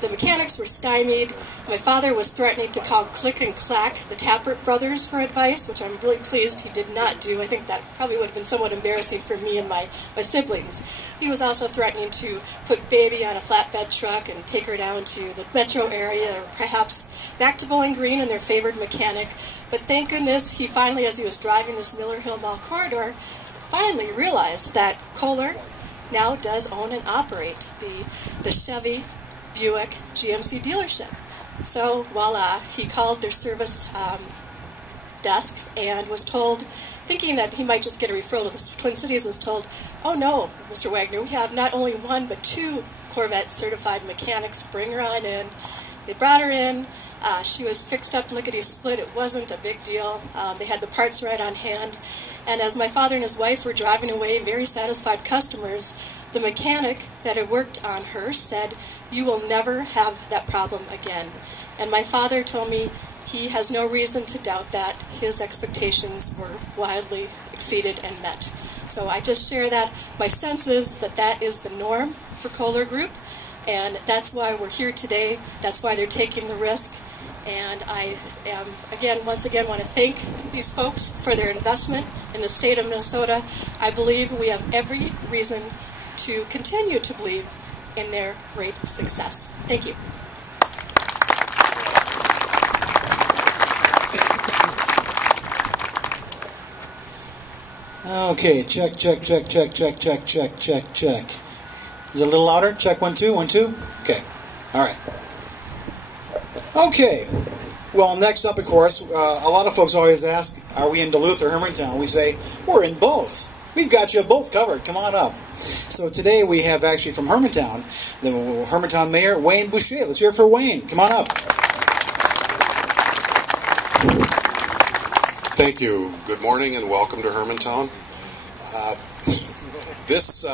The mechanics were stymied. My father was threatening to call Click and Clack, the Tappert brothers, for advice, which I'm really pleased he did not do. I think that probably would have been somewhat embarrassing for me and my siblings. He was also threatening to put Baby on a flatbed truck and take her down to the metro area, or perhaps back to Bowling Green and their favored mechanic. But thank goodness he finally, as he was driving this Miller Hill Mall corridor, finally realized that Kolar now does own and operate the Chevy Buick GMC dealership. So voila, he called their service desk and was told, thinking that he might just get a referral to the Twin Cities, was told, oh no, Mr. Wagner, we have not only one but two Corvette certified mechanics. Bring her on in. They brought her in. She was fixed up lickety-split. It wasn't a big deal. They had the parts right on hand. And as my father and his wife were driving away, very satisfied customers, the mechanic that had worked on her said, you will never have that problem again. And my father told me he has no reason to doubt that. His expectations were widely exceeded and met. So I just share that. My sense is that that is the norm for Kolar Group, and that's why we're here today. That's why they're taking the risk. And I am, once again, want to thank these folks for their investment in the state of Minnesota. I believe we have every reason to continue to believe in their great success. Thank you. Okay, check. Is it a little louder? Check, 1, 2, 1, 2. Okay, all right. Okay, well, next up, of course, a lot of folks always ask, are we in Duluth or Hermantown? We say, we're in both. We've got you both covered. Come on up. So today we have actually from Hermantown, the Hermantown Mayor, Wayne Boucher. Let's hear it for Wayne. Come on up. Thank you. Good morning and welcome to Hermantown. This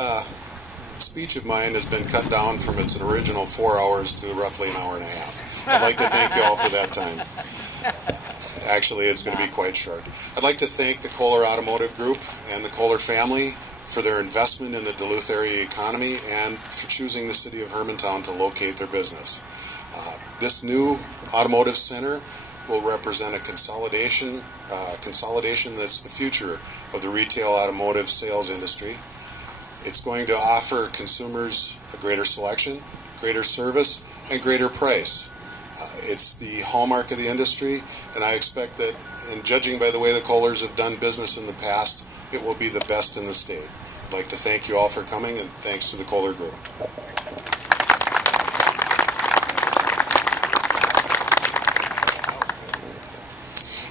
speech of mine has been cut down from its original 4 hours to roughly an hour and a half. I'd like to thank you all for that time. Actually, it's going to be quite short. I'd like to thank the Kolar Automotive Group and the Kolar family for their investment in the Duluth area economy and for choosing the city of Hermantown to locate their business. This new automotive center will represent a consolidation that's the future of the retail automotive sales industry. It's going to offer consumers a greater selection, greater service, and greater price. It's the hallmark of the industry, and I expect that, in judging by the way the Kolars have done business in the past, it will be the best in the state. I'd like to thank you all for coming, and thanks to the Kolar Group.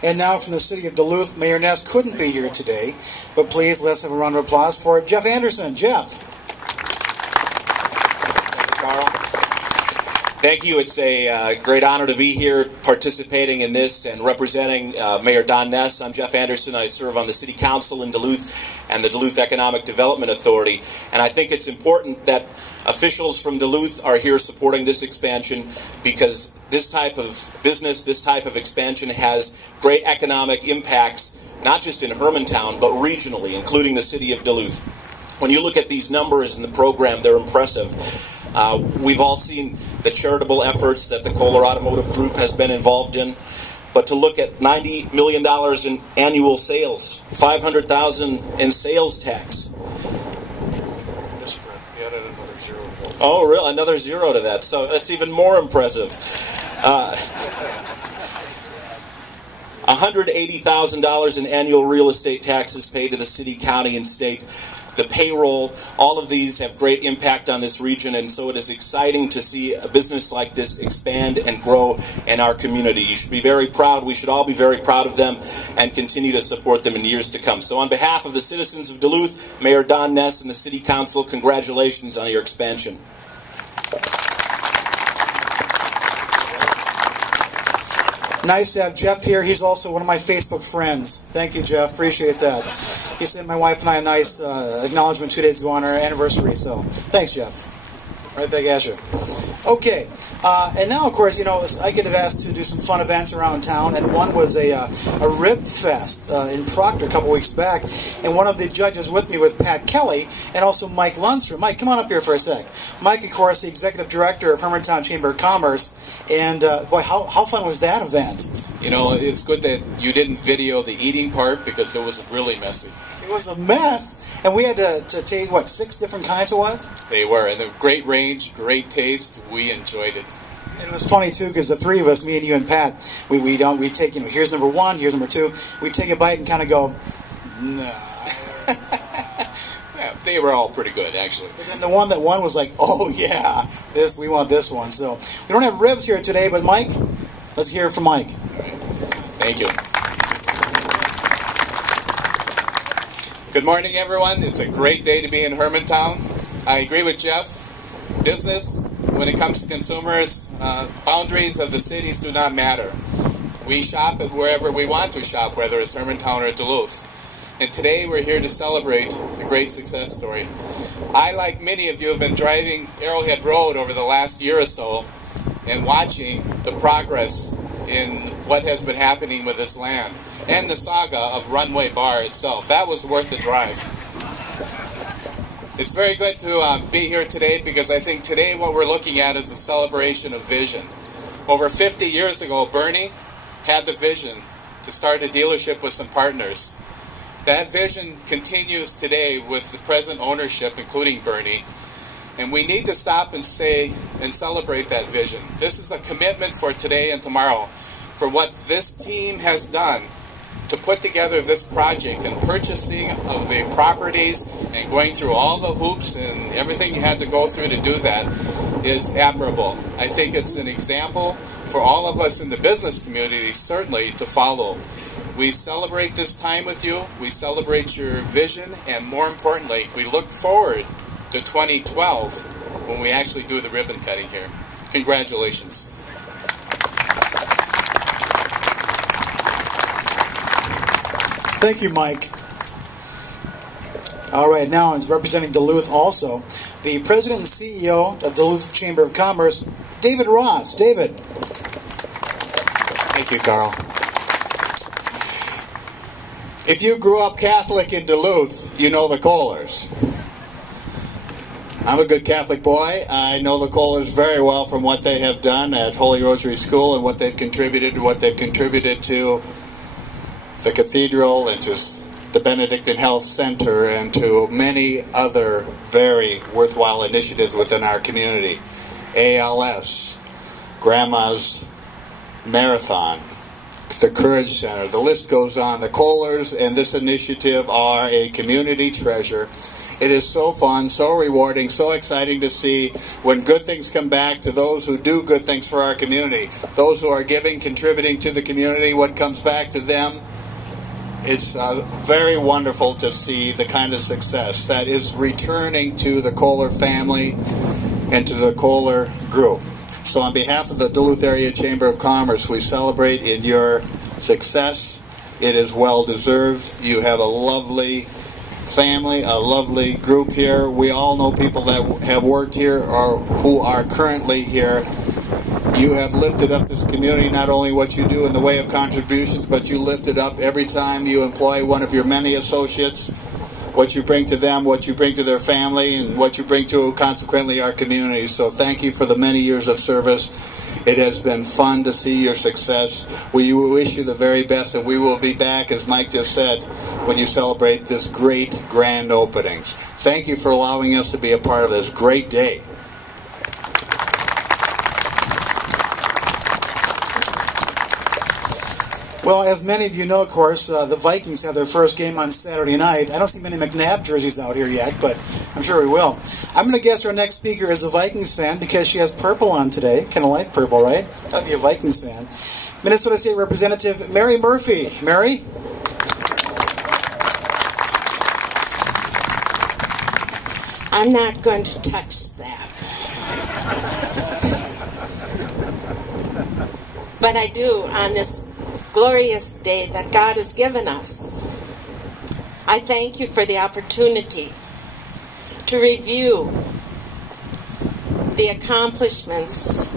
And now from the city of Duluth, Mayor Ness couldn't be here today, but please let's have a round of applause for Jeff Anderson. Jeff. Thank you. It's a great honor to be here participating in this and representing Mayor Don Ness. I'm Jeff Anderson. I serve on the City Council in Duluth and the Duluth Economic Development Authority. And I think it's important that officials from Duluth are here supporting this expansion because this type of business, this type of expansion has great economic impacts, not just in Hermantown, but regionally, including the city of Duluth. When you look at these numbers in the program, they're impressive. We've all seen the charitable efforts that the Kolar Automotive Group has been involved in, but to look at $90 million in annual sales, $500,000 in sales tax. Oh, really? Another zero to that. So that's even more impressive. $180,000 in annual real estate taxes paid to the city, county, and state. The payroll, all of these have great impact on this region, and so it is exciting to see a business like this expand and grow in our community. You should be very proud. We should all be very proud of them and continue to support them in years to come. So on behalf of the citizens of Duluth, Mayor Don Ness and the City Council, congratulations on your expansion. Nice to have Jeff here. He's also one of my Facebook friends. Thank you, Jeff. Appreciate that. He sent my wife and I a nice acknowledgement 2 days ago on our anniversary. So thanks, Jeff. Right back at you. Okay, and now, of course, you know, I get asked to do some fun events around town, and one was a rib fest in Proctor a couple weeks back, and one of the judges with me was Pat Kelly and also Mike Lundstrom. Mike, come on up here for a sec. Mike, of course, the executive director of Hermantown Chamber of Commerce, and boy, how fun was that event? You know, it's good that you didn't video the eating part because it was really messy. It was a mess, and we had to take, what, 6 different kinds it was? They were, and a great range, great taste. We enjoyed it. And it was funny too, because the three of us, me and you and Pat, we take, you know, here's number 1, here's number 2. We take a bite and kind of go, nah. Yeah, they were all pretty good, actually. But then the one that won was like, oh yeah, we want this one. So we don't have ribs here today, but Mike, let's hear it from Mike. All right. Thank you. Good morning, everyone. It's a great day to be in Hermantown. I agree with Jeff. Business, when it comes to consumers, boundaries of the cities do not matter. We shop at wherever we want to shop, whether it's Hermantown or Duluth. And today we're here to celebrate a great success story. I, like many of you, have been driving Arrowhead Road over the last year or so and watching the progress in what has been happening with this land and the saga of Runway Bar itself. That was worth the drive. It's very good to be here today because I think today what we're looking at is a celebration of vision. Over 50 years ago, Bernie had the vision to start a dealership with some partners. That vision continues today with the present ownership, including Bernie. And we need to stop and say and celebrate that vision. This is a commitment for today and tomorrow, for what this team has done to put together this project and purchasing of the properties and going through all the hoops and everything you had to go through to do that is admirable. I think it's an example for all of us in the business community, certainly, to follow. We celebrate this time with you, we celebrate your vision, and more importantly, we look forward to 2012 when we actually do the ribbon cutting here. Congratulations. Thank you, Mike. All right, now it's representing Duluth also, the President and CEO of Duluth Chamber of Commerce, David Ross. David. Thank you, Carl. If you grew up Catholic in Duluth, you know the Kolars. I'm a good Catholic boy. I know the Kolars very well from what they have done at Holy Rosary School and what they've contributed to the cathedral and to the Benedictine Health Center and to many other very worthwhile initiatives within our community. ALS, Grandma's Marathon, the Courage Center, the list goes on. The Kolars and this initiative are a community treasure. It is so fun, so rewarding, so exciting to see when good things come back to those who do good things for our community. Those who are giving, contributing to the community, what comes back to them. It's very wonderful to see the kind of success that is returning to the Kolar family and to the Kolar group. So on behalf of the Duluth Area Chamber of Commerce, we celebrate in your success. It is well deserved. You have a lovely family, a lovely group here. We all know people that have worked here or who are currently here. You have lifted up this community, not only what you do in the way of contributions, but you lift it up every time you employ one of your many associates, what you bring to them, what you bring to their family, and what you bring to, consequently, our community. So thank you for the many years of service. It has been fun to see your success. We wish you the very best, and we will be back, as Mike just said, when you celebrate this great grand openings. Thank you for allowing us to be a part of this great day. Well, as many of you know, of course, the Vikings have their first game on Saturday night. I don't see many McNabb jerseys out here yet, but I'm sure we will. I'm going to guess our next speaker is a Vikings fan because she has purple on today. Kind of like purple, right? Gotta be a Vikings fan. Minnesota State Representative Mary Murphy. Mary? I'm not going to touch that. But I do on this glorious day that God has given us. I thank you for the opportunity to review the accomplishments